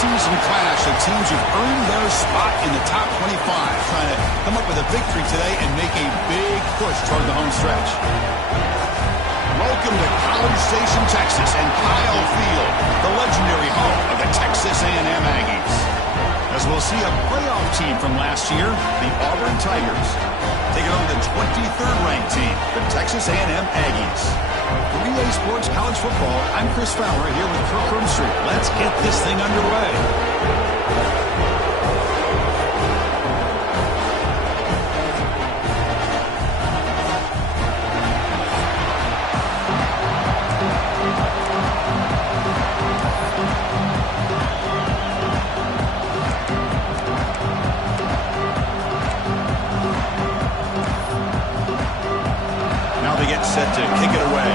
preseason clash of teams who've earned their spot in the top 25, trying to come up with a victory today and make a big push toward the home stretch. Welcome to College Station, Texas, and Kyle Field, the legendary home of the Texas A&M Aggies. As we'll see a playoff team from last year, the Auburn Tigers, taking on the 23rd ranked team, the Texas A&M Aggies. For EA Sports College Football, I'm Chris Fowler here with Kirk Herbstreit. Let's get this thing underway. Set to kick it away.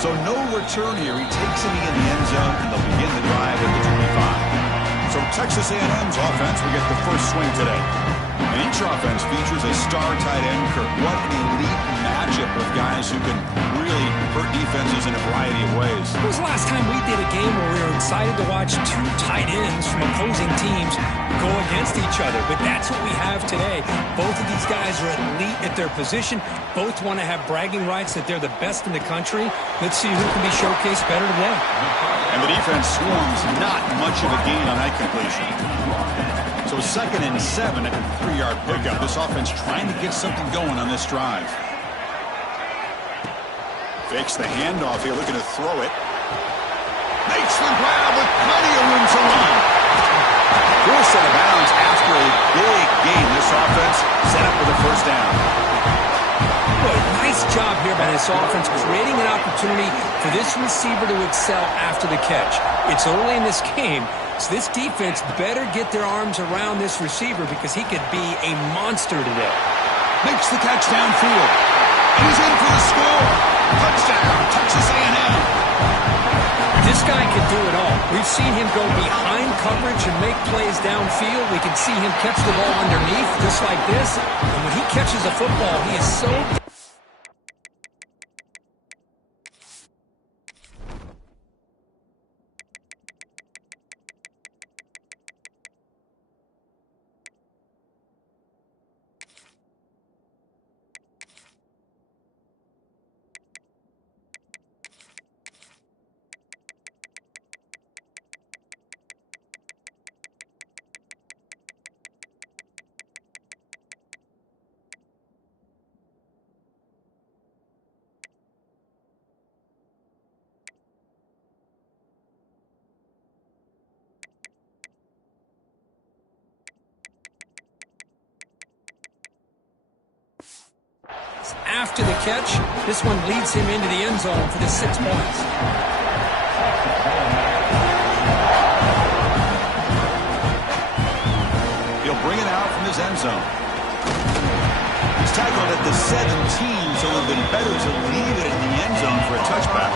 So no return here. He takes it in the end zone, and they'll begin the drive at the 25. So Texas A&M's offense will get the first swing today. And each offense features a star tight end, Kirk. What an elite matchup with guys who can really hurt defenses in a variety of ways. When was the last time we did a game where we were excited to watch two tight ends from opposing teams go against each other? But that's what we have today. Both of these guys are elite at their position. Both want to have bragging rights that they're the best in the country. Let's see who can be showcased better today. And the defense swarms not much of a gain on that completion. So 2nd and 7 at a 3-yard pickup. This offense trying to get something going on this drive. Fakes the handoff here, looking to throw it. Makes the grab with plenty of room to run. Forced out of bounds after a big gain. This offense set up with a first down. Boy, nice job here by this offense, creating an opportunity for this receiver to excel after the catch. It's early in this game, so this defense better get their arms around this receiver because he could be a monster today. Makes the catch downfield. He's in for the score. Touchdown, Texas A&M. This guy can do it all. We've seen him go behind coverage and make plays downfield. We can see him catch the ball underneath just like this. And when he catches a football, he is so... After the catch, this one leads him into the end zone for the 6 points. He'll bring it out from his end zone. He's tackled at the 17, so it would have been better to leave it in the end zone for a touchback.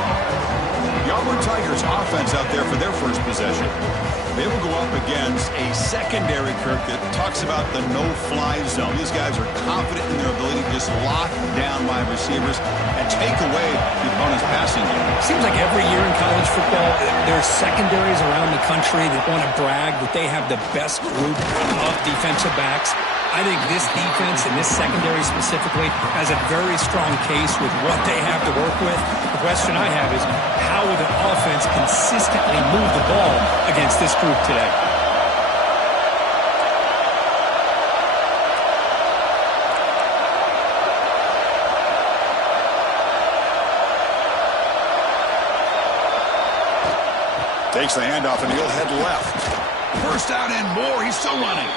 The Auburn Tigers offense out there for their first possession. They will go up against a secondary, Kirk, that talks about the no-fly zone. These guys are confident in their ability to just lock down wide receivers and take away the opponent's passing game. Seems like every year in college football, there's secondaries around the country that want to brag that they have the best group of defensive backs. I think this defense and this secondary specifically has a very strong case with what they have to work with. The question I have is, how will the offense consistently move the ball against this group today? Takes the handoff and he'll head left. First down and more. He's still running.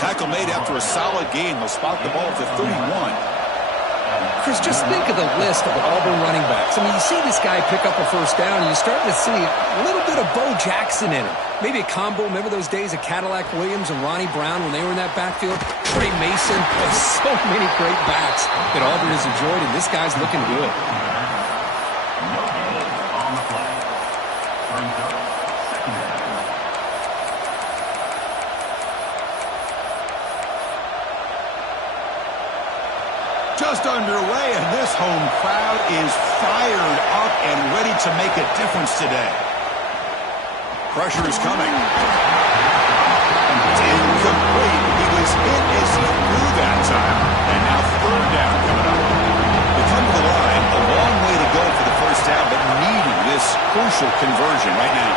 Tackle made after a solid gain. They'll spot the ball at the 31. Chris, just think of the list of Auburn running backs. I mean, you see this guy pick up a first down, and you start to see a little bit of Bo Jackson in it. Maybe a combo. Remember those days of Cadillac Williams and Ronnie Brown when they were in that backfield? Trey Mason. So many great backs that Auburn has enjoyed, and this guy's looking good. Just underway home crowd is fired up and ready to make a difference today. Pressure is coming. Incomplete. He was hit as he threw that time. And now third down coming up. They come to the line, a long way to go for the first down, but needing this crucial conversion right now.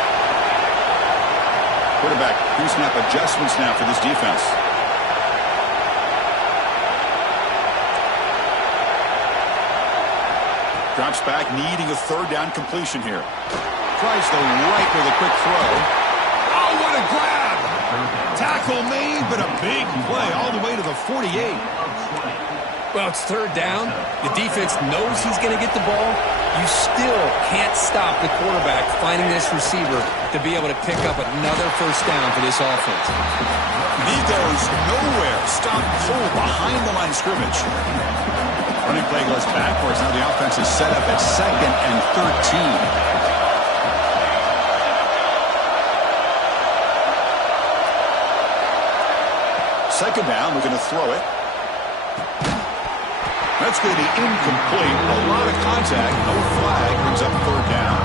Quarterback pre-snap adjustments now for this defense. Drops back, needing a third down completion here. Tries the right with a quick throw. Oh, what a grab! Tackle made, but a big play all the way to the 48. Well, it's third down. The defense knows he's going to get the ball. You still can't stop the quarterback finding this receiver to be able to pick up another first down for this offense. He goes nowhere. Stop cold behind the line of scrimmage. Running play goes backwards. Now the offense is set up at 2nd and 13. Second down, we're going to throw it. That's going to be incomplete. A lot of contact. No flag. Brings up third down.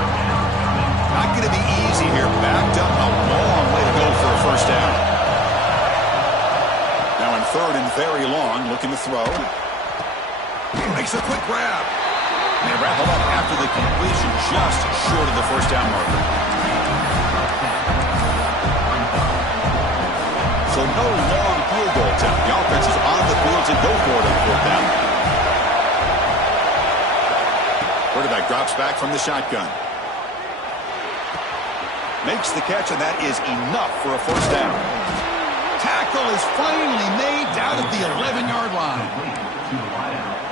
Not going to be easy here. Backed up a long way to go for a first down. Now in third and very long, looking to throw. Makes a quick grab. And they wrap him up after the completion, just short of the first down marker. So no long field goal attempt. The offense is on the field to go for it on fourth down. Quarterback drops back from the shotgun. Makes the catch, and that is enough for a first down. Tackle is finally made down at the 11-yard line.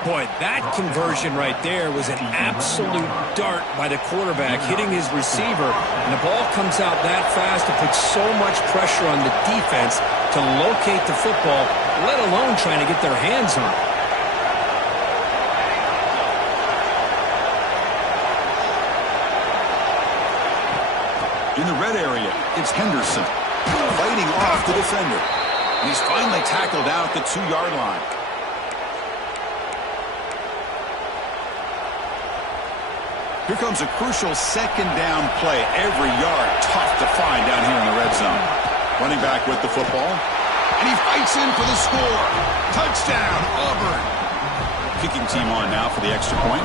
Boy, that conversion right there was an absolute dart by the quarterback, hitting his receiver, and the ball comes out that fast to put so much pressure on the defense to locate the football, let alone trying to get their hands on it. In the red area, it's Henderson fighting off the defender. And he's finally tackled out at the 2-yard line. Here comes a crucial second down play. Every yard tough to find down here in the red zone. Running back with the football. And he fights in for the score. Touchdown, Auburn. Kicking team on now for the extra point.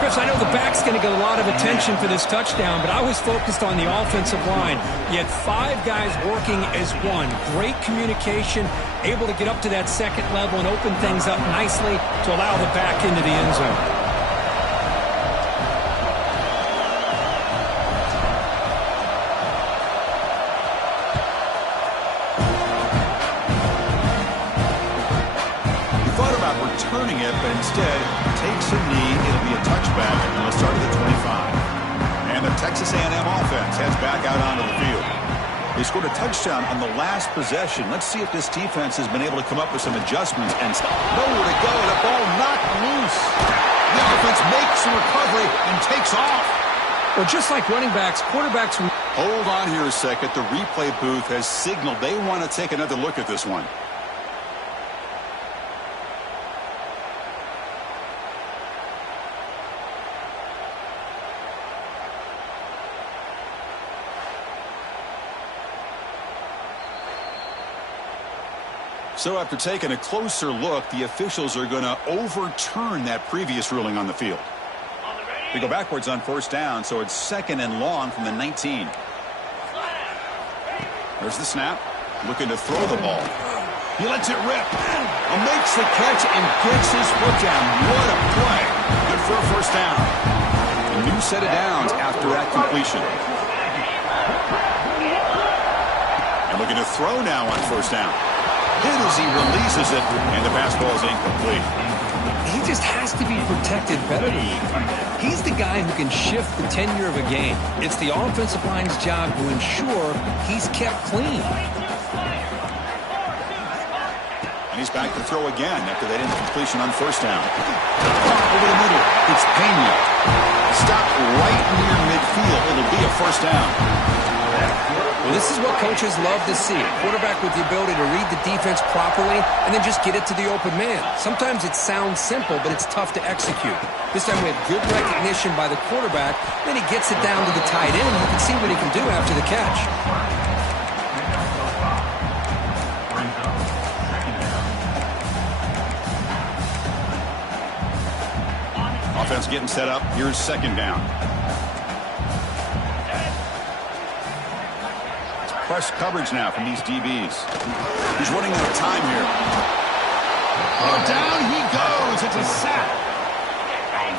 Chris, I know the back's going to get a lot of attention for this touchdown, but I was focused on the offensive line. You had 5 guys working as one. Great communication, able to get up to that second level and open things up nicely to allow the back into the end zone. Returning it, but instead takes a knee. It'll be a touchback, and they'll start at the 25. And the Texas A&M offense heads back out onto the field. They scored a touchdown on the last possession. Let's see if this defense has been able to come up with some adjustments and nowhere to go. The ball knocked loose. The offense makes a recovery and takes off. Well, just like running backs, quarterbacks... Hold on here a second. The replay booth has signaled they want to take another look at this one. So after taking a closer look, the officials are going to overturn that previous ruling on the field. They go backwards on first down, so it's 2nd and long from the 19. There's the snap. Looking to throw the ball. He lets it rip. Makes the catch and gets his foot down. What a play. Good for a first down. A new set of downs after that completion. And looking to throw now on first down. Hit as he releases it, and the pass ball is incomplete. He just has to be protected better than that. He's the guy who can shift the tenure of a game. It's the offensive line's job to ensure he's kept clean. And he's back to throw again after that incompletion on first down. Over the middle, it's Pena. Stopped right near midfield. It'll be a first down. Well, this is what coaches love to see. A quarterback with the ability to read the defense properly and then just get it to the open man. Sometimes it sounds simple, but it's tough to execute. This time we have good recognition by the quarterback. Then he gets it down to the tight end. You can see what he can do after the catch. Offense getting set up. Here's second down. Press coverage now from these DBs. He's running out of time here. Oh, down he goes. It's a sack.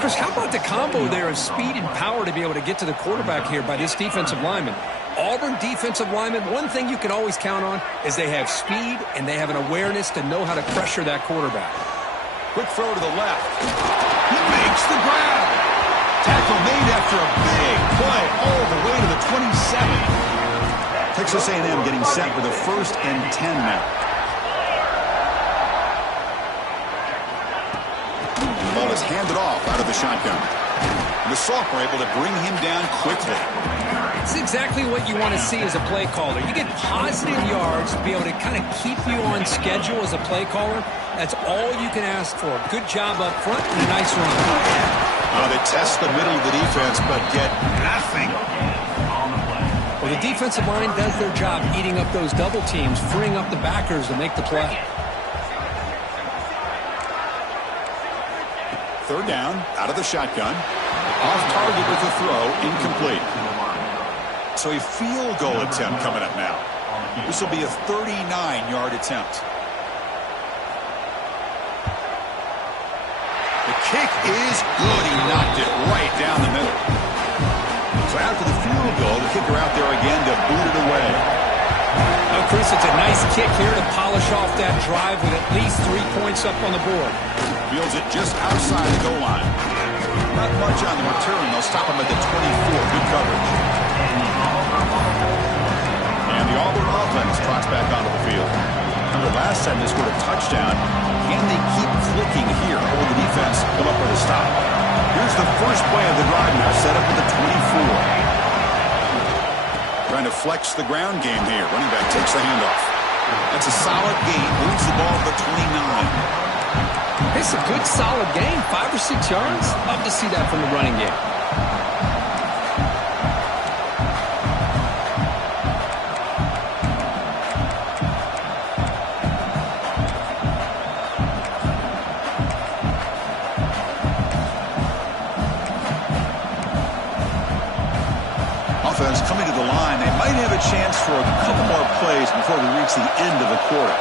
Chris, how about the combo there of speed and power to be able to get to the quarterback here by this defensive lineman? Auburn defensive lineman, one thing you can always count on is they have speed and they have an awareness to know how to pressure that quarterback. Quick throw to the left. He makes the grab. Tackle made after a big play all the way to the 27. Texas A&M getting set with a 1st and 10 now. The ball is handed off out of the shotgun. And the sophomore able to bring him down quickly. It's exactly what you want to see as a play caller. You get positive yards to be able to kind of keep you on schedule as a play caller. That's all you can ask for. Good job up front and a nice run. They test the middle of the defense, but get nothing. Well, the defensive line does their job eating up those double teams, freeing up the backers to make the play. Third down, out of the shotgun. Off target with the throw, incomplete. So a field goal attempt coming up now. This will be a 39-yard attempt. The kick is good. He knocked it right down the middle. So after the field goal, the kicker out there again to boot it away. Now, Chris, it's a nice kick here to polish off that drive with at least 3 points up on the board. Fields it just outside the goal line. Not much on the return. They'll stop him at the 24. Good coverage. And the Auburn offense trots back onto the field. Remember last time they scored a touchdown. Can they keep clicking here? Or will the defense come up with a stop? Here's the first play of the drive now, set up at the 24. Trying to flex the ground game here. Running back takes the handoff. That's a solid gain. Moves the ball to the 29. It's a good, solid gain. 5 or 6 yards. Love to see that from the running game. Offense coming to the line. They might have a chance for a couple more plays before we reach the end of the quarter.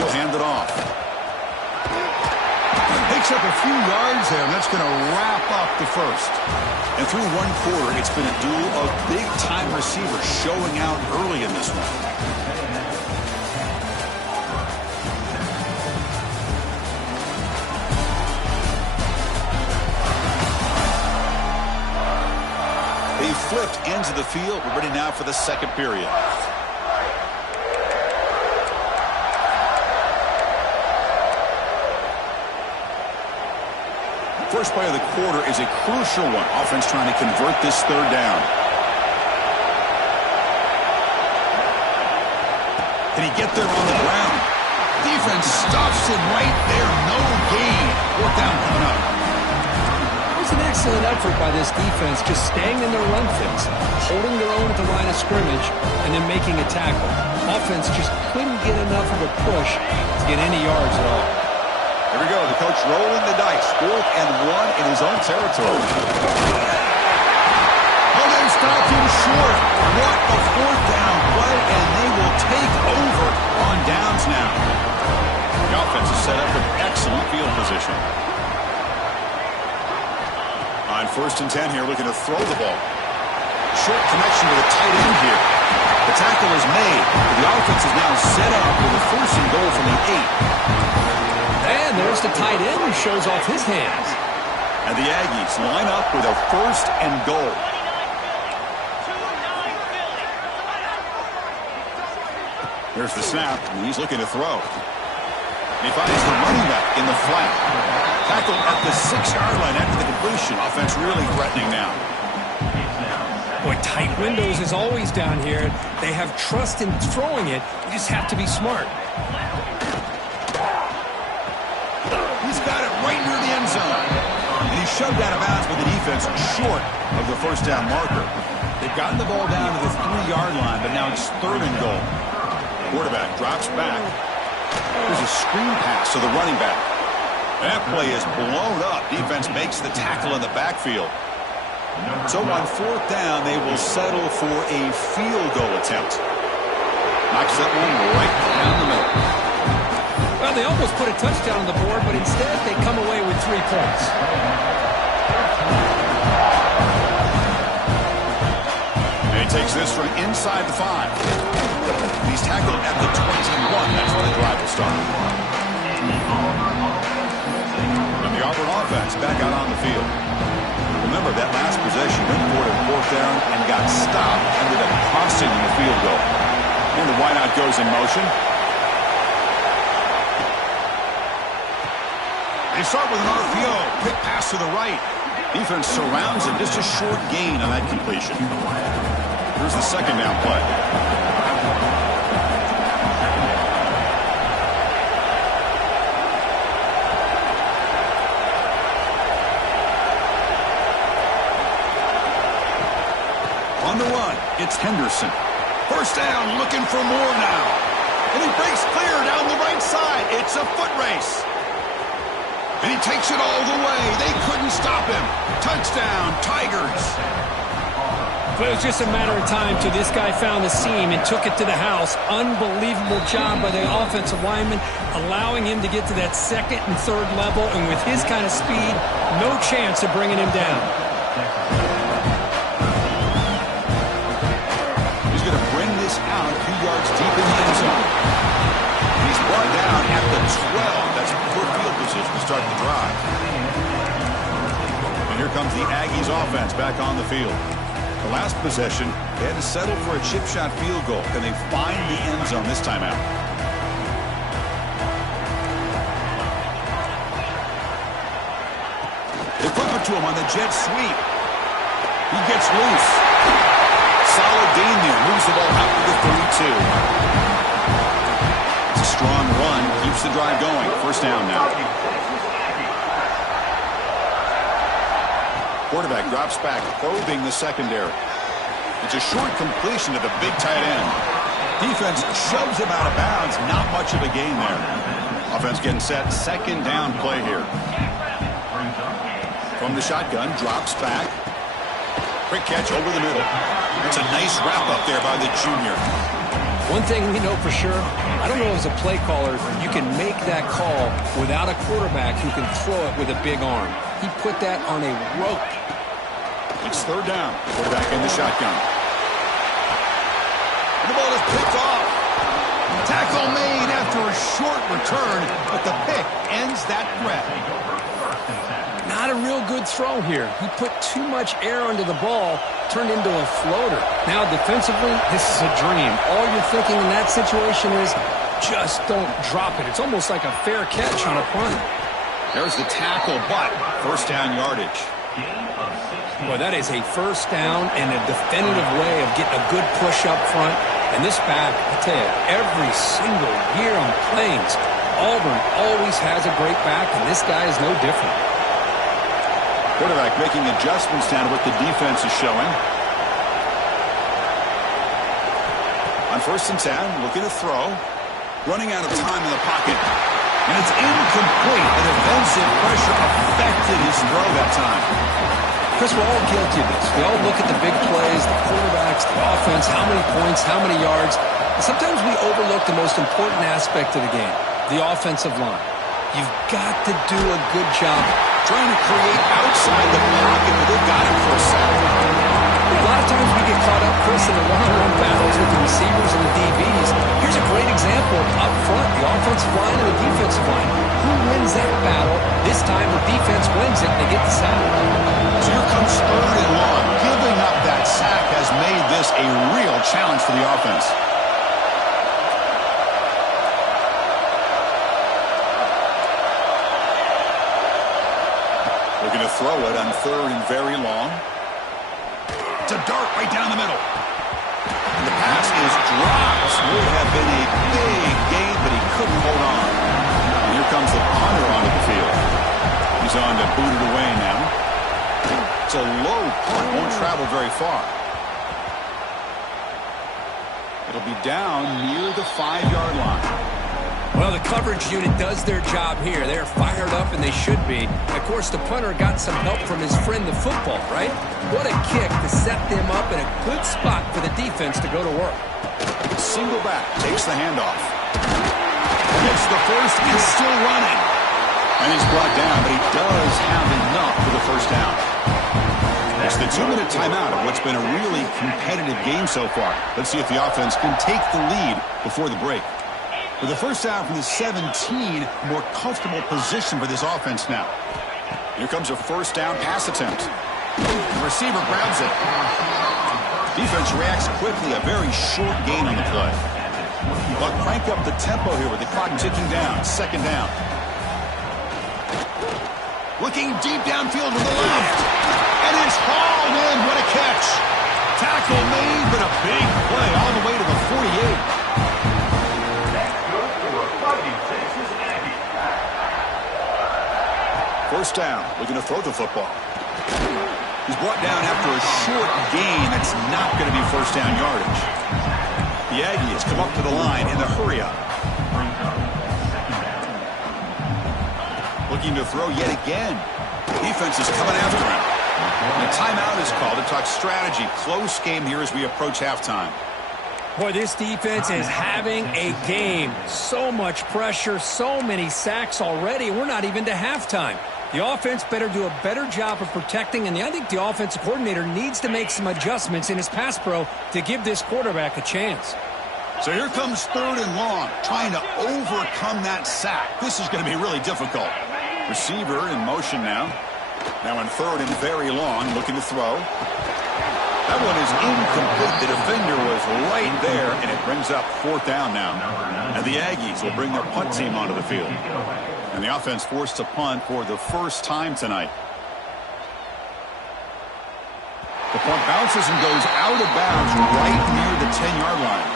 He'll hand it off. Picks up a few yards there, and that's going to wrap up the first. And through one quarter, it's been a duel of big-time receivers showing out early in this one. They flipped ends of the field. We're ready now for the second period. First play of the quarter is a crucial one. Offense trying to convert this third down. Can he get there on the ground? Defense stops him right there. No gain. Fourth down coming up. An excellent effort by this defense, just staying in their run fix, holding their own at the line of scrimmage, and then making a tackle. Offense just couldn't get enough of a push to get any yards at all. Here we go. The coach rolling the dice. 4th and 1 in his own territory. Oh, they stopped him short. What a 4th down play, and they will take over on downs now. The offense is set up with excellent field position. On 1st and 10 here, looking to throw the ball. Short connection to the tight end here. The tackle is made. The offense is now set up with a 1st and goal from the 8. And there's the tight end who shows off his hands. And the Aggies line up with a 1st and goal. There's the snap, and he's looking to throw. And he finds the running back in the flat. Tackle at the 6-yard line after the completion. Offense really threatening now. Boy, tight windows is always down here. They have trust in throwing it. You just have to be smart. He's got it right near the end zone. And he's shoved out of bounds with the defense short of the first down marker. They've gotten the ball down to the 3-yard line, but now it's 3rd and goal. Quarterback drops back. There's a screen pass to the running back. That play is blown up. Defense makes the tackle in the backfield. So on 4th down, they will settle for a field goal attempt. Knocks that one right down the middle. Well, they almost put a touchdown on the board, but instead they come away with 3 points. And he takes this from inside the 5. He's tackled at the 21. That's when the drive will start. And the Auburn offense back out on the field. Remember, that last possession went for it 4th down and got stopped, ended up costing them a field goal. And the wideout goes in motion. They start with an RPO. Quick pass to the right. Defense surrounds it. Just a short gain on that completion. Here's the 2nd down play. On the run, it's Henderson. 1st down, looking for more now. And he breaks clear down the right side. It's a foot race. And he takes it all the way. They couldn't stop him. Touchdown, Tigers. But it was just a matter of time till this guy found the seam and took it to the house. Unbelievable job by the offensive lineman, allowing him to get to that 2nd and 3rd level. And with his kind of speed, no chance of bringing him down. He's going to bring this out a few yards deep in the end zone. He's brought down at the 12. That's poor field position to start the drive. And here comes the Aggies offense back on the field. The last possession, they had to settle for a chip shot field goal. Can they find the end zone this time out? They flip it to him on the jet sweep. He gets loose. Solid gain there. Moves the ball out to the 32. It's a strong run. Keeps the drive going. 1st down now. Quarterback drops back, probing the secondary. It's a short completion to the big tight end. Defense shoves him out of bounds. Not much of a gain there. Offense getting set. 2nd down play here. From the shotgun, drops back. Quick catch over the middle. It's a nice wrap-up there by the junior. One thing we know for sure, I don't know as a play caller, you can make that call without a quarterback who can throw it with a big arm. He put that on a rope. It's 3rd down. Quarterback in the shotgun. And the ball is picked off. Tackle made after a short return, but the pick ends that threat. Not a real good throw here. He put too much air under the ball, turned into a floater. Now defensively, this is a dream. All you're thinking in that situation is just don't drop it. It's almost like a fair catch on a punt. There's the tackle, but 1st down yardage. Well, that is a 1st down and a definitive way of getting a good push up front. And this back, I tell you, every single year on Plains, Auburn always has a great back, and this guy is no different. Quarterback making adjustments down to what the defense is showing. On 1st and 10, looking to throw. Running out of time in the pocket. And it's incomplete. The defensive pressure affected his throw that time. Chris, we're all guilty of this. We all look at the big plays, the quarterbacks, the offense, how many points, how many yards. And sometimes we overlook the most important aspect of the game, the offensive line. You've got to do a good job trying to create outside the pocket, but they've got him for a sack. A lot of times we get caught up, Chris, in the one-on-one battles with the receivers and the DBs. Here's a great example up front, the offensive line and the defensive line. Who wins that battle? This time the defense wins it, and they get the sack. So here comes 3rd and long. Giving up that sack has made this a real challenge for the offense. Looking to throw it on 3rd and very long. It's a dart right down the middle. And the pass is dropped. Would have been a big gain, but he couldn't hold on. And here comes the punter onto the field. He's on to boot it away now. It's a low punt, won't travel very far. It'll be down near the 5-yard line. Well, the coverage unit does their job here. They're fired up, and they should be. Of course, the punter got some help from his friend, the football, right? What a kick to set them up in a good spot for the defense to go to work. Single back, takes the handoff. Gets the first, is still running. And he's brought down, but he does have enough for the first down. It's the 2-minute timeout of what's been a really competitive game so far. Let's see if the offense can take the lead before the break. With the first down from the 17, more comfortable position for this offense now. Here comes a first down pass attempt. The receiver grabs it. Defense reacts quickly, a very short gain on the play. But crank up the tempo here with the clock ticking down. Second down. Looking deep downfield to the left. And it's hauled in. What a catch. Tackle made, but a big play all the way to the 48. First down, looking to throw the football. He's brought down after a short gain. That's not going to be first down yardage. The Aggies come up to the line in the hurry-up. Looking to throw yet again. Defense is coming after him. And a timeout is called to talk strategy. Close game here as we approach halftime. Boy, this defense is having a game. So much pressure, so many sacks already. We're not even to halftime. The offense better do a better job of protecting, and I think the offensive coordinator needs to make some adjustments in his pass pro to give this quarterback a chance. So here comes 3rd and long, trying to overcome that sack. This is going to be really difficult. Receiver in motion now. Now in 3rd and very long, looking to throw. That one is incomplete. The defender was right there, and it brings up 4th down now. And the Aggies will bring their punt team onto the field. And the offense forced to punt for the first time tonight. The punt bounces and goes out of bounds right near the 10-yard line.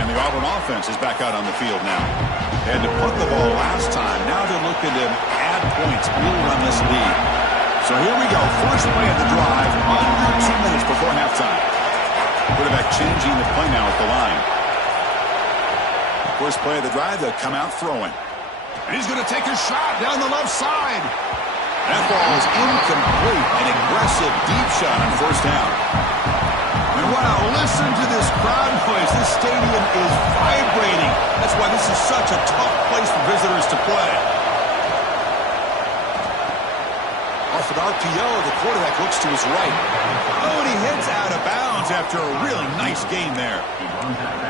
And the Auburn offense is back out on the field now. They had to punt the ball last time. Now they're looking to add points, build on this lead. So here we go. First play of the drive, under 2 minutes before halftime. Quarterback changing the play now at the line. First play of the drive, they'll come out throwing. And he's going to take a shot down the left side. That ball is incomplete. An aggressive deep shot on first down. And wow, listen to this crowd noise. This stadium is vibrating. That's why this is such a tough place for visitors to play. Off an RPO, the quarterback looks to his right. Oh, and he heads out of bounds after a really nice game there.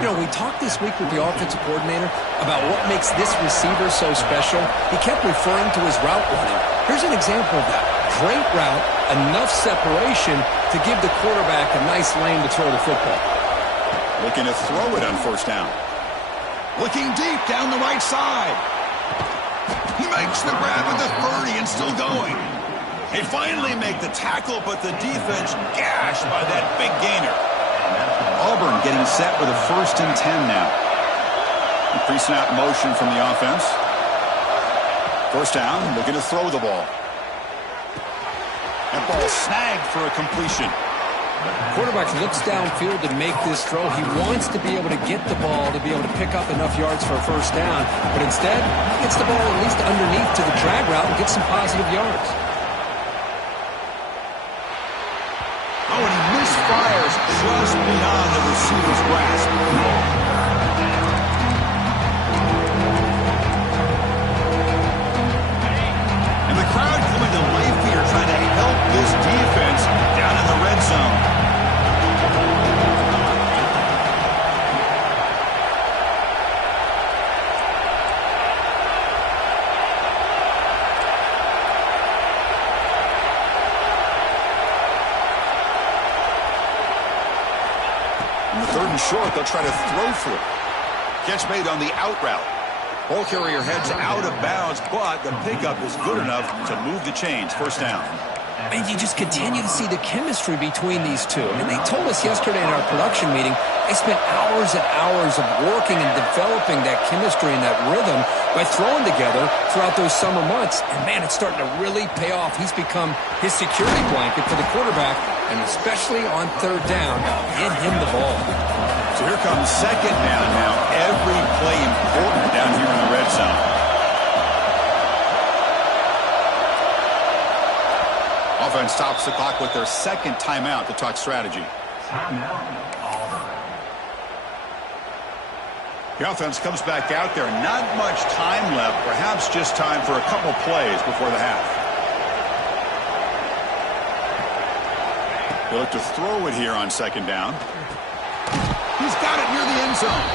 You know, we talked this week with the offensive coordinator about what makes this receiver so special. He kept referring to his route running. Here's an example of that. Great route, enough separation to give the quarterback a nice lane to throw the football. Looking to throw it on first down. Looking deep down the right side. He makes the grab at the 30 and still going. They finally make the tackle, but the defense gashed by that big gainer. Auburn getting set with a 1st and 10 now. Pre-snap motion from the offense. First down, looking to throw the ball. That ball snagged for a completion. Quarterback looks downfield to make this throw. He wants to be able to get the ball to be able to pick up enough yards for a first down. But instead, he gets the ball at least underneath to the drag route and gets some positive yards. Oh, and he misfires just beyond the receiver's grasp. And the crowd coming to life here, trying to help this defense down in the red zone. On the 3rd and short, they'll try to throw for it. Catch made on the out route. Ball carrier heads out of bounds, but the pickup is good enough to move the chains. First down. And you just continue to see the chemistry between these two. And they told us yesterday in our production meeting, they spent hours and hours of working and developing that chemistry and that rhythm by throwing together throughout those summer months. And, man, it's starting to really pay off. He's become his security blanket for the quarterback, and especially on third down, get him the ball. So here comes second down now. Every play important down here in the red zone. Offense stops the clock with their second timeout to talk strategy. The offense comes back out there. Not much time left. Perhaps just time for a couple plays before the half. They look to throw it here on second down. He's got it near the end zone.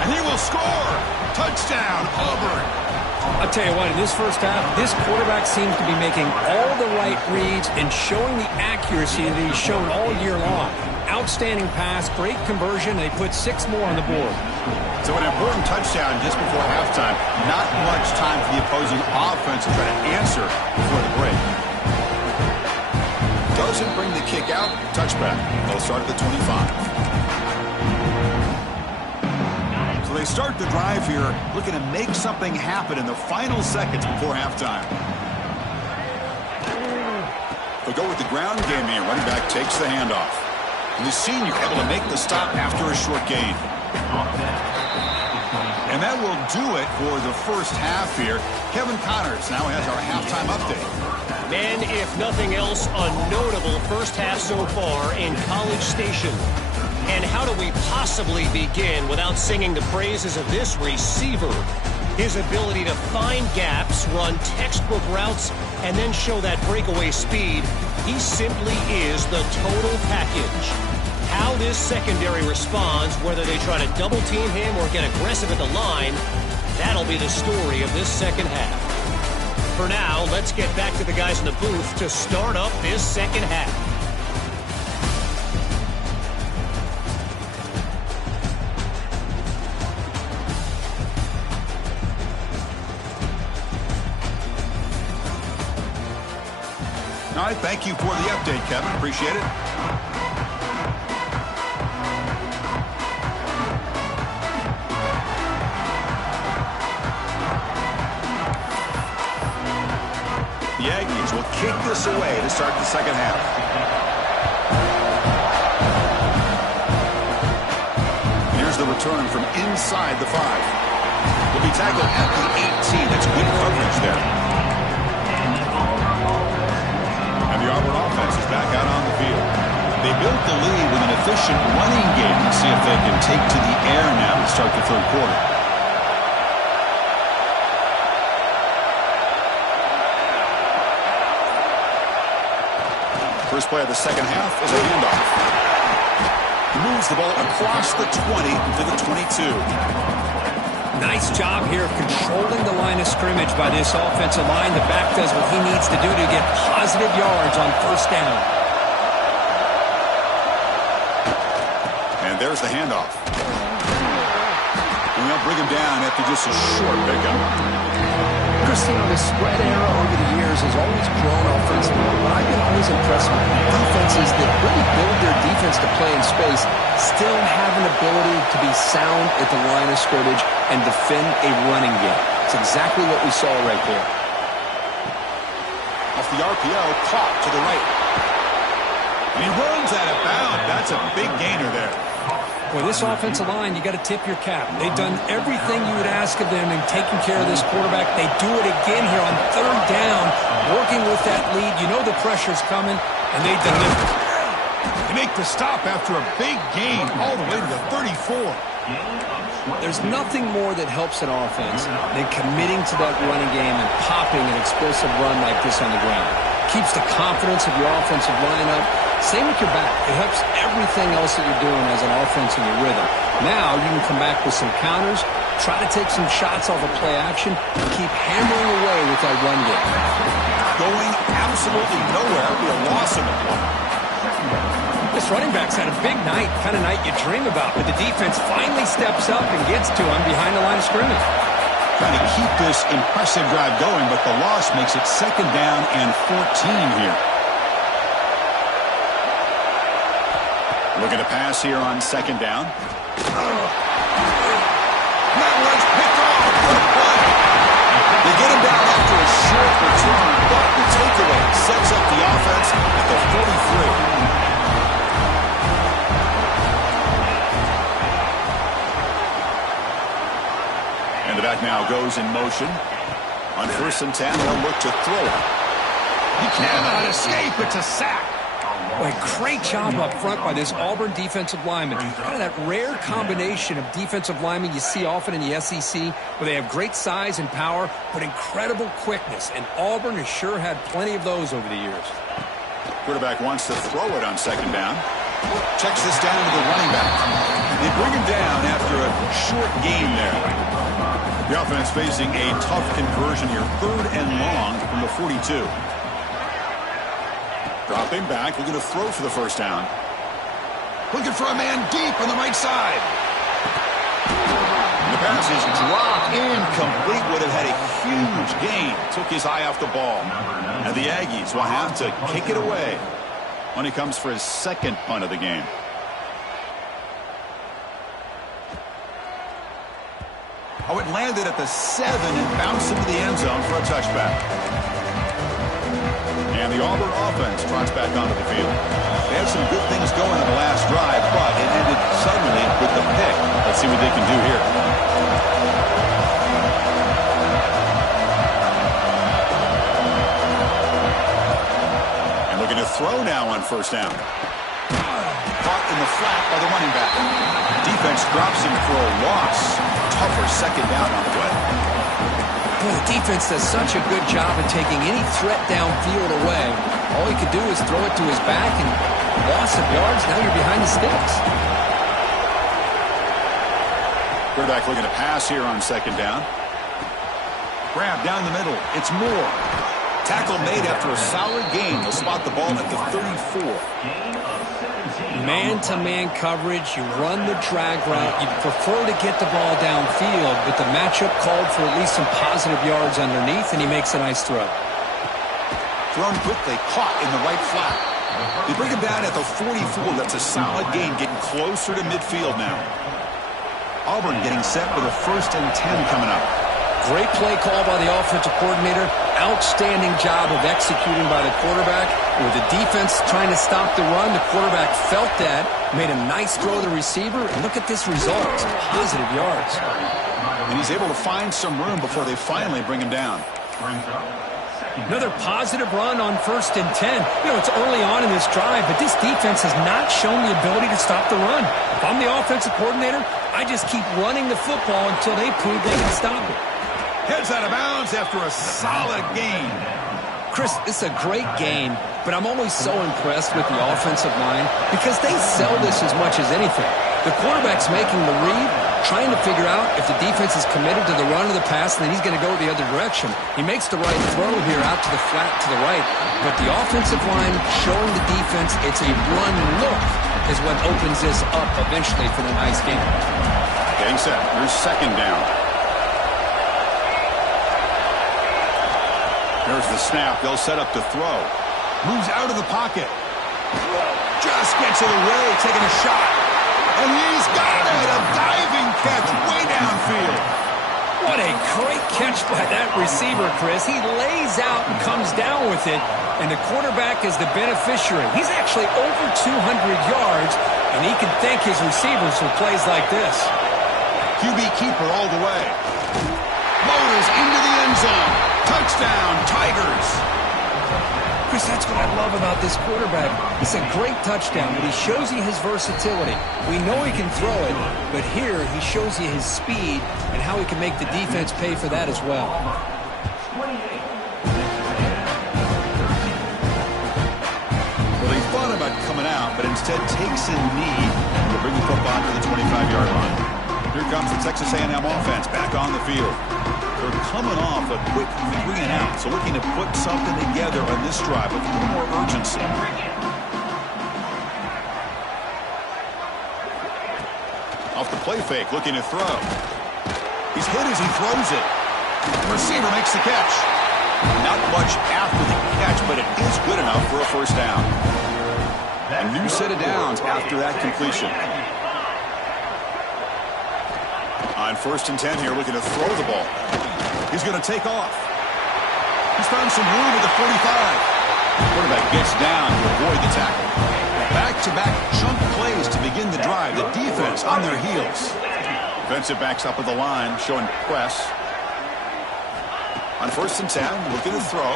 And he will score. Touchdown, Auburn. I'll tell you what, in this first half, this quarterback seems to be making all the right reads and showing the accuracy that he's shown all year long. Outstanding pass, great conversion. They put 6 more on the board. So an important touchdown just before halftime. Not much time for the opposing offense to try to answer before the break. Doesn't bring the kick out. Touchback. They'll start at the 25. They start the drive here, looking to make something happen in the final seconds before halftime. They'll go with the ground game here. Running back takes the handoff. And the senior able to make the stop after a short gain. And that will do it for the first half here. Kevin Connors now has our halftime update. Man, if nothing else, a notable first half so far in College Station. And how do we possibly begin without singing the praises of this receiver? His ability to find gaps, run textbook routes, and then show that breakaway speed. He simply is the total package. How this secondary responds, whether they try to double team him or get aggressive at the line, that'll be the story of this second half. For now, let's get back to the guys in the booth to start up this second half. All right, thank you for the update, Kevin. Appreciate it. The Aggies will kick this away to start the second half. Here's the return from inside the 5. Will be tackled at the 18. That's good coverage there. The Auburn offense is back out on the field. They built the lead with an efficient running game. Let's see if they can take to the air now to start the third quarter. First play of the second half is a handoff. He moves the ball across the 20 to the 22. Nice job here of controlling the line of scrimmage by this offensive line. The back does what he needs to do to get positive yards on first down. And there's the handoff. And they'll bring him down after just a short pickup. Christine, the spread era over the years has always grown offensively, but I've been always impressed with defenses that really build their defense to play in space, still have an ability to be sound at the line of scrimmage and defend a running game. It's exactly what we saw right there. Off the RPO, caught to the right. And he runs out of bounds. That's a big gainer there. Boy, this offensive line, you got to tip your cap. They've done everything you would ask of them in taking care of this quarterback. They do it again here on third down, working with that lead. You know the pressure's coming, and they deliver. They make the stop after a big gain all the way to the 34. There's nothing more that helps an offense than committing to that running game and popping an explosive run like this on the ground. Keeps the confidence of your offensive lineup. Same with your back. It helps everything else that you're doing as an offense in your rhythm. Now you can come back with some counters, try to take some shots off of play action, and keep hammering away with that run game. Going absolutely nowhere with a loss in the play. This running back's had a big night, kind of night you dream about, but the defense finally steps up and gets to him behind the line of scrimmage. Trying to keep this impressive drive going, but the loss makes it second down and 14 here. Looking to pass here on second down. That was picked off. Good play. They get him down after a short return, but the takeaway sets up the offense at the 43. And the back now goes in motion. On 1st and 10, they'll look to throw it. He cannot escape. It's a sack. Boy, great job up front by this Auburn defensive lineman. Kind of that rare combination of defensive linemen you see often in the SEC, where they have great size and power, but incredible quickness. And Auburn has sure had plenty of those over the years. Quarterback wants to throw it on second down. Checks this down to the running back. They bring him down after a short gain there. The offense facing a tough conversion here. 3rd and long from the 42. Dropping back, looking to throw for the first down. Looking for a man deep on the right side. The pass is dropped incomplete. Would have had a huge gain. Took his eye off the ball. And the Aggies will have to kick it away when he comes for his second punt of the game. Oh, it landed at the 7 and bounced into the end zone for a touchback. And the Auburn offense trots back onto the field. They had some good things going in the last drive, but it ended suddenly with the pick. Let's see what they can do here. And looking to throw now on 1st down. Caught in the flat by the running back. Defense drops him for a loss. Tougher second down on the way. Boy, the defense does such a good job of taking any threat downfield away. All he could do is throw it to his back, and loss of yards, now you're behind the sticks. Quarterback looking to pass here on second down. Grab down the middle. It's Moore. Tackle made after a solid gain. They'll spot the ball at the 34. Man-to-man coverage, you run the drag route, you prefer to get the ball downfield, but the matchup called for at least some positive yards underneath, and he makes a nice throw. Thrown quickly, caught in the right flat. They bring him down at the 44. That's a solid gain, getting closer to midfield now. Auburn getting set with a 1st and 10 coming up. Great play call by the offensive coordinator. Outstanding job of executing by the quarterback. With the defense trying to stop the run, the quarterback felt that, made a nice throw to the receiver, and look at this result. Some positive yards. And he's able to find some room before they finally bring him down. Another positive run on 1st and 10. You know, it's early on in this drive, but this defense has not shown the ability to stop the run. If I'm the offensive coordinator, I just keep running the football until they prove they can stop it. Heads out of bounds after a solid gain. Chris, this is a great game, but I'm always so impressed with the offensive line because they sell this as much as anything. The quarterback's making the read, trying to figure out if the defense is committed to the run or the pass, and then he's going to go the other direction. He makes the right throw here out to the flat to the right, but the offensive line showing the defense it's a run look is what opens this up eventually for the nice game. Getting set. Here's second down. There's the snap. They'll set up to throw. Moves out of the pocket. Just gets it away, taking a shot. And he's got it! A diving catch way downfield. What a great catch by that receiver, Chris. He lays out and comes down with it, and the quarterback is the beneficiary. He's actually over 200 yards, and he can thank his receivers for plays like this. QB keeper all the way. Motors into the end zone. Touchdown, Tigers. Chris, that's what I love about this quarterback. It's a great touchdown, but he shows you his versatility. We know he can throw it, but here he shows you his speed and how he can make the defense pay for that as well. Well, he thought about coming out, but instead takes a knee to bring the football to the 25-yard line. Here comes the Texas A&M offense back on the field. They're coming off a quick 3-and-out, so looking to put something together on this drive with a little more urgency. Off the play fake, looking to throw. He's hit as he throws it. Receiver makes the catch. Not much after the catch, but it is good enough for a first down. A new set of downs after that completion. On 1st and 10 here, looking to throw the ball. He's going to take off. He's found some room at the 45. Quarterback gets down to avoid the tackle. Back-to-back chunk plays to begin the drive. The defense on their heels. Defensive backs up at the line, showing press. On 1st and 10, looking to throw.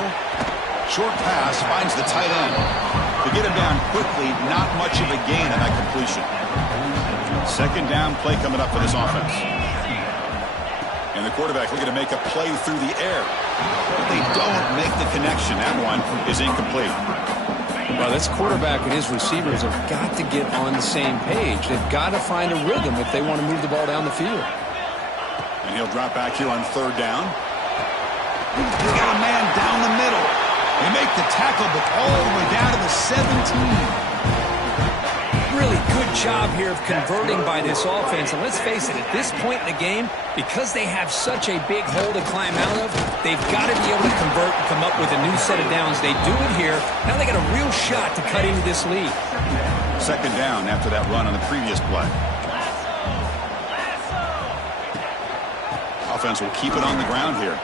Short pass finds the tight end. To get him down quickly, not much of a gain on that completion. 2nd down play coming up for this offense. And the quarterback looking to make a play through the air. But they don't make the connection. That one is incomplete. Well, this quarterback and his receivers have got to get on the same page. They've got to find a rhythm if they want to move the ball down the field. And he'll drop back here on 3rd down. He's got a man down the middle. They make the tackle, but all the way down to the 17. Really good job here of converting by this offense. And let's face it, at this point in the game, because they have such a big hole to climb out of, they've got to be able to convert and come up with a new set of downs. They do it here. Now they got a real shot to cut into this lead. 2nd down after that run on the previous play. Offense will keep it on the ground here.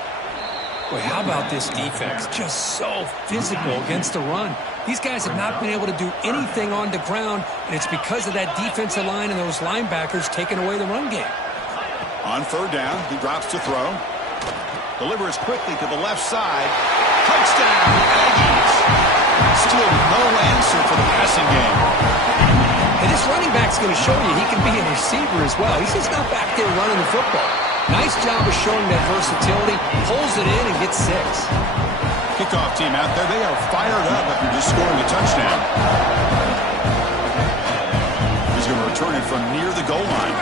Boy, how about this defense? Just so physical against the run. These guys have not been able to do anything on the ground, and it's because of that defensive line and those linebackers taking away the run game. On 3rd down, he drops to throw. Delivers quickly to the left side. Touchdown, Aggies. Still no answer for the passing game. And this running back's going to show you he can be a receiver as well. He's just not back there running the football. Nice job of showing that versatility. Pulls it in and gets 6. Kickoff team out there. They are fired up after just scoring a touchdown. He's going to return it from near the goal line.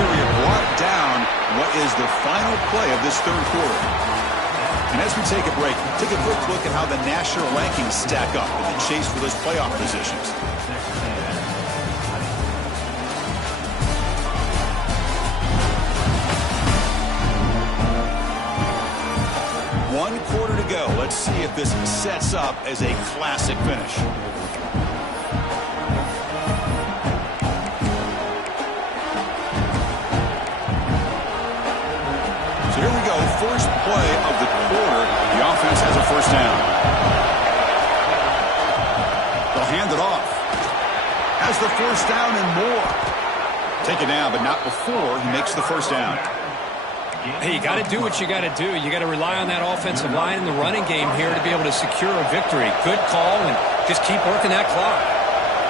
Period brought down what is the final play of this 3rd quarter. And as we take a break, take a quick look at how the national rankings stack up in the chase for those playoff positions. One quarter to go. Let's see if this sets up as a classic finish. So here we go. First play of the quarter. The offense has a 1st down. They'll hand it off. Has the 1st down and more. Take it down, but not before he makes the 1st down. Hey, you got to do what you got to do. You got to rely on that offensive line in the running game here to be able to secure a victory. Good call, and just keep working that clock.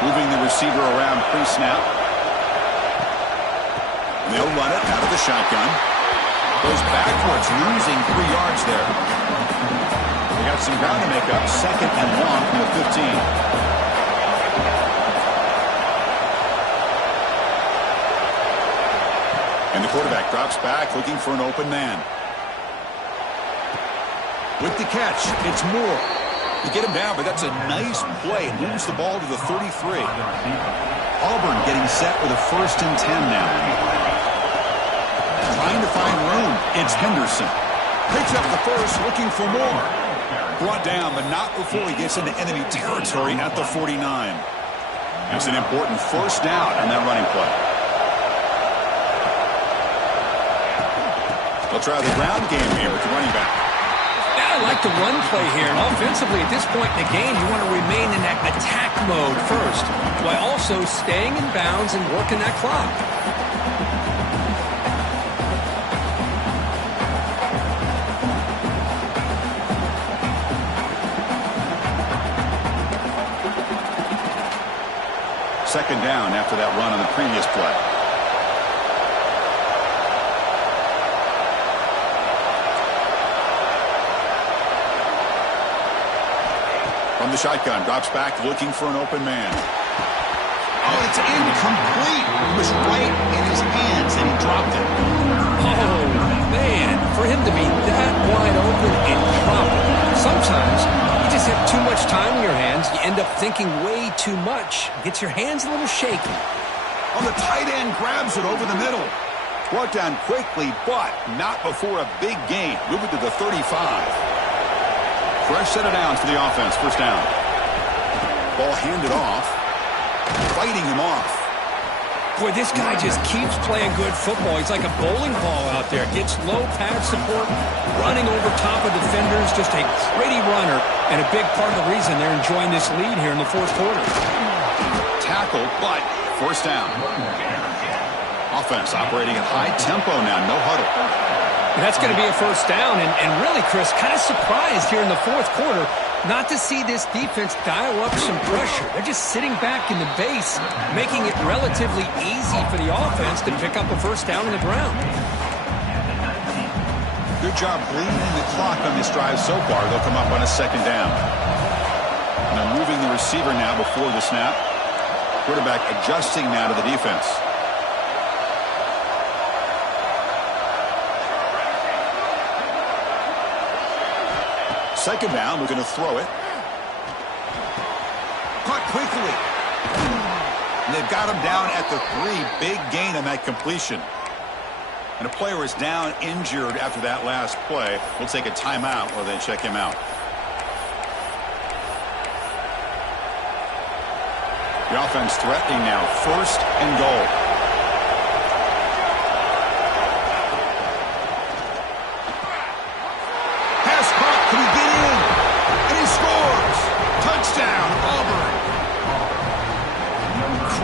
Moving the receiver around pre-snap. And they'll run it out of the shotgun. Goes backwards, losing 3 yards there. They got some ground to make up. 2nd and long from the 15. And the quarterback drops back, looking for an open man. With the catch, it's Moore. To get him down, but that's a nice play. Moves the ball to the 33. Auburn getting set with a 1st and 10 now. Trying to find room. It's Henderson. Picks up the 1st, looking for more. Brought down, but not before he gets into enemy territory at the 49. That's an important 1st down on that running play. They'll try the ground game here with the running back. I like the run play here. And offensively, at this point in the game, you want to remain in that attack mode first, while also staying in bounds and working that clock. Second down after that run on the previous play. From the shotgun, drops back, looking for an open man. Oh, it's incomplete. It was right in his hands, and he dropped it. Oh, man, for him to be that wide open and drop it. Sometimes you just have too much time in your hands. You end up thinking way too much. Gets your hands a little shaky. Oh, the tight end grabs it over the middle. Brought down quickly, but not before a big gain. Moving to the 35. Fresh set of downs for the offense. 1st down. Ball handed off. Fighting him off. Boy, this guy just keeps playing good football. He's like a bowling ball out there. Gets low pad support, running over top of defenders. Just a gritty runner, and a big part of the reason they're enjoying this lead here in the fourth quarter. Tackle, but first down. Offense operating at high tempo now, no huddle. And that's going to be a first down, and really, Chris, kind of surprised here in the fourth quarter not to see this defense dial up some pressure. They're just sitting back in the base, making it relatively easy for the offense to pick up a first down on the ground. Good job bleeding the clock on this drive so far. They'll come up on a second down. Now moving the receiver now before the snap. Quarterback adjusting now to the defense. Second down, we're going to throw it. Caught quickly. And they've got him down at the 3. Big gain on that completion. And a player is down injured after that last play. We'll take a timeout while they check him out. The offense threatening now. First and goal.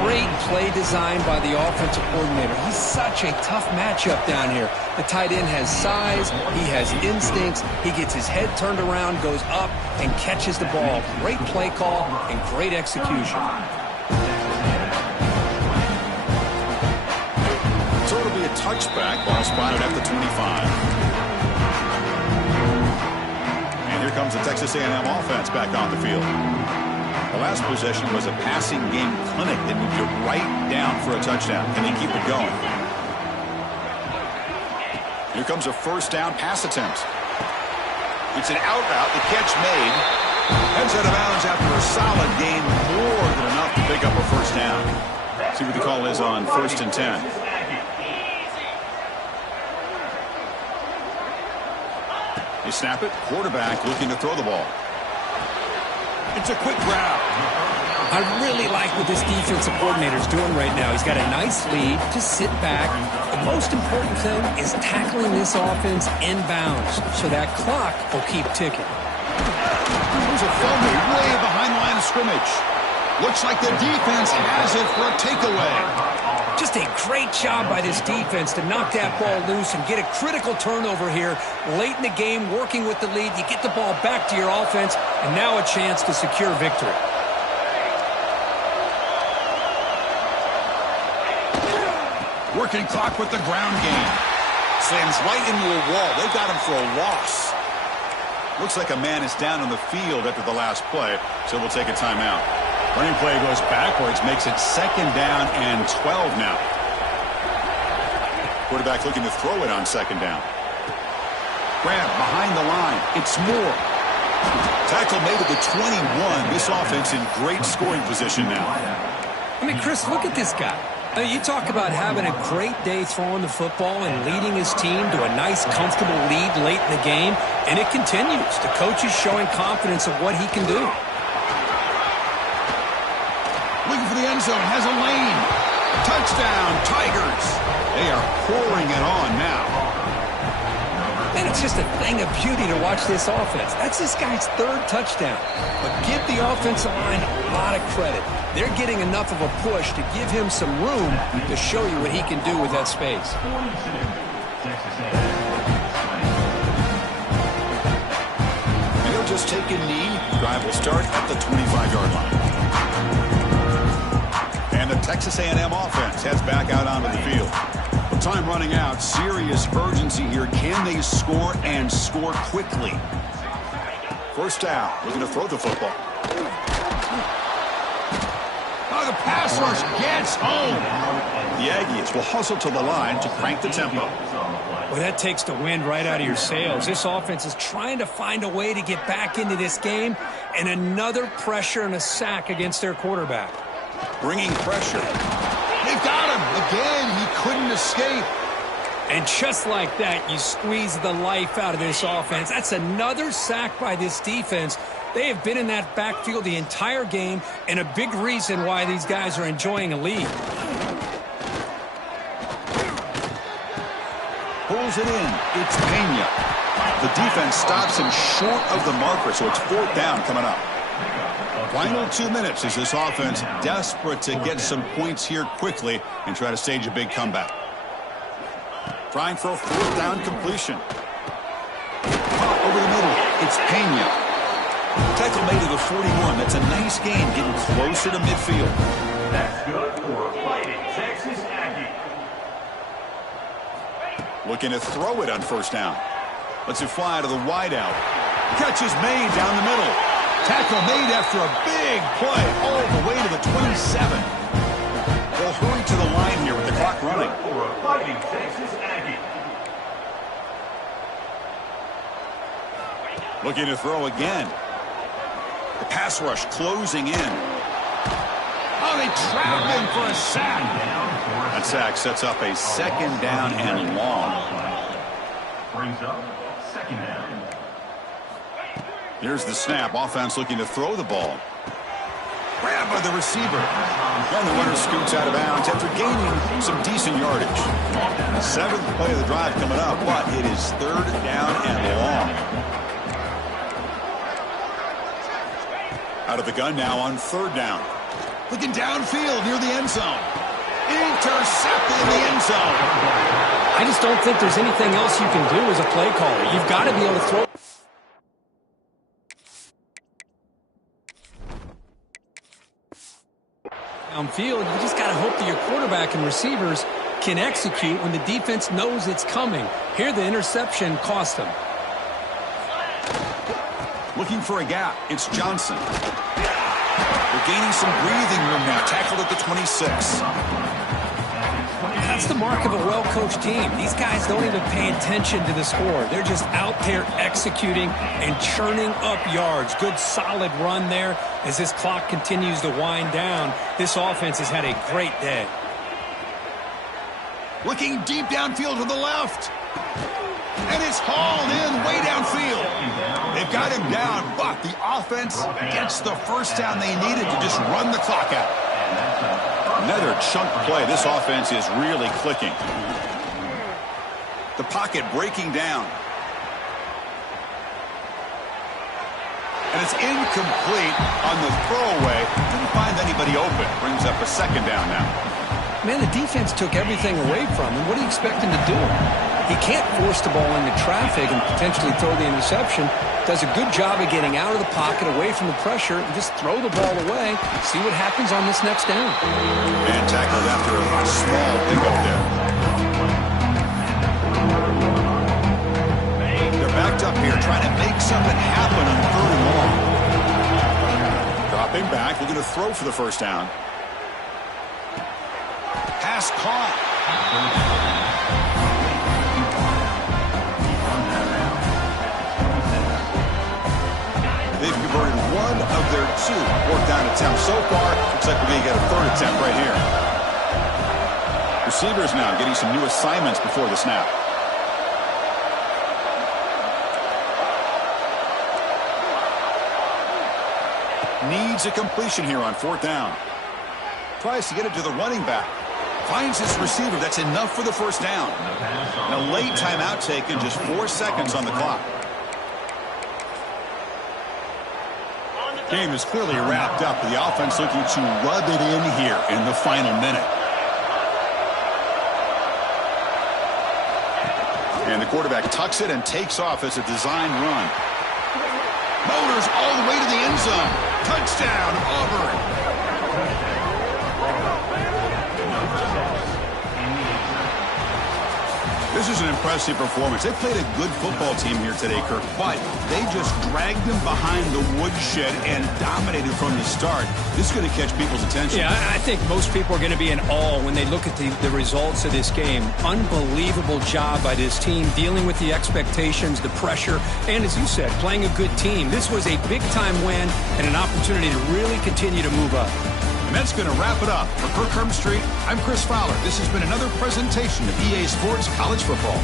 Great play design by the offensive coordinator. He's such a tough matchup down here. The tight end has size, he has instincts, he gets his head turned around, goes up, and catches the ball. Great play call and great execution. So it'll be a touchback. Ball spotted at the 25. And here comes the Texas A&M offense back on the field. The last possession was a passing game clinic that moved you right down for a touchdown. Can they keep it going? Here comes a first down pass attempt. It's an out route. The catch made. Heads out of bounds after a solid gain. More than enough to pick up a first down. See what the call is on 1st and 10. They snap it. Quarterback looking to throw the ball. It's a quick route. I really like what this defensive coordinator is doing right now. He's got a nice lead. Just sit back. The most important thing is tackling this offense inbounds so that clock will keep ticking. There's a fumble way behind the line of scrimmage. Looks like the defense has it for a takeaway. Just a great job by this defense to knock that ball loose and get a critical turnover here late in the game, working with the lead. You get the ball back to your offense, and now a chance to secure victory. Working clock with the ground game. Slams right into a wall. They got him for a loss. Looks like a man is down on the field after the last play, so we'll take a timeout. Running play goes backwards, makes it second down and 12 now. Quarterback looking to throw it on second down. Grab behind the line. It's Moore. Tackle made at the 21. This offense in great scoring position now. I mean, Chris, look at this guy. You talk about having a great day throwing the football and leading his team to a nice, comfortable lead late in the game, and it continues. The coach is showing confidence of what he can do. Looking for the end zone, has a lane. Touchdown, Tigers. They are pouring it on now. And it's just a thing of beauty to watch this offense. That's this guy's 3rd touchdown. But give the offensive line a lot of credit. They're getting enough of a push to give him some room to show you what he can do with that space. And he'll just take a knee. Drive will start at the 25-yard line. And the Texas A&M offense heads back out onto the field. With time running out, serious urgency here. Can they score and score quickly? First down. Looking to throw the football. Oh, the pass rush gets home. The Aggies will hustle to the line to crank the tempo. Well, that takes the wind right out of your sails. This offense is trying to find a way to get back into this game, and another pressure and a sack against their quarterback. Bringing pressure. They've got him. Again, he couldn't escape. And just like that, you squeeze the life out of this offense. That's another sack by this defense. They have been in that backfield the entire game, and a big reason why these guys are enjoying a lead. Pulls it in. It's Pena. The defense stops him short of the marker, so it's 4th down coming up. Final 2 minutes as this offense desperate to get some points here quickly and try to stage a big comeback. Trying for a 4th down completion. Over the middle, it's Pena. Tackle made to the 41. That's a nice gain, getting closer to midfield. That's good for Fighting Texas Aggie. Looking to throw it on 1st down. Lets it fly to the wideout. Catch is made down the middle. Tackle made after a big play all the way to the 27. They'll hurry to the line here with the clock running. For Fighting Texas Aggie. Looking to throw again. The pass rush closing in. Oh, they trap him for a sack. That sack sets up a 2nd down and long. Brings up 2nd down. Here's the snap. Offense looking to throw the ball. Grabbed by the receiver. And the runner scoots out of bounds after gaining some decent yardage. 7th play of the drive coming up, but it is 3rd down and long. Out of the gun now on 3rd down. Looking downfield near the end zone. Intercepted in the end zone. I just don't think there's anything else you can do as a play caller. You've got to be able to throw downfield. You just got to hope that your quarterback and receivers can execute when the defense knows it's coming. Here, the interception cost them. Looking for a gap. It's Johnson. They're gaining some breathing room now. Tackled at the 26. That's the mark of a well-coached team. These guys don't even pay attention to the score. They're just out there executing and churning up yards. Good, solid run there as this clock continues to wind down. This offense has had a great day. Looking deep downfield to the left. And it's hauled in way downfield. They've got him down, but the offense gets the 1st down they needed to just run the clock out. Another chunk play. This offense is really clicking. The pocket breaking down. And it's incomplete on the throwaway. Didn't find anybody open. Brings up a 2nd down now. Man, the defense took everything away from him. What do you expect him to do? He can't force the ball into traffic and potentially throw the interception. Does a good job of getting out of the pocket, away from the pressure, and just throw the ball away. See what happens on this next down. And tackled after a small pickup there. They're backed up here trying to make something happen on 3rd and long. Dropping back, looking to throw for the 1st down. Pass caught. They've converted 1 of their 2 4th down attempts so far. Looks like we're going to get a 3rd attempt right here. Receivers now getting some new assignments before the snap. Needs a completion here on 4th down. Tries to get it to the running back. Finds his receiver. That's enough for the 1st down. And a late timeout taken, just 4 seconds on the clock. Game is clearly wrapped up. The offense looking to rub it in here in the final minute. And the quarterback tucks it and takes off as a design run. Motors all the way to the end zone. Touchdown, Auburn. This is an impressive performance. They played a good football team here today, Kirk, but they just dragged them behind the woodshed and dominated from the start. This is going to catch people's attention. Yeah, I think most people are going to be in awe when they look at the results of this game. Unbelievable job by this team, dealing with the expectations, the pressure, and as you said, playing a good team. This was a big-time win and an opportunity to really continue to move up. And that's going to wrap it up. For Kirk Herbstreit, I'm Chris Fowler. This has been another presentation of EA Sports College Football.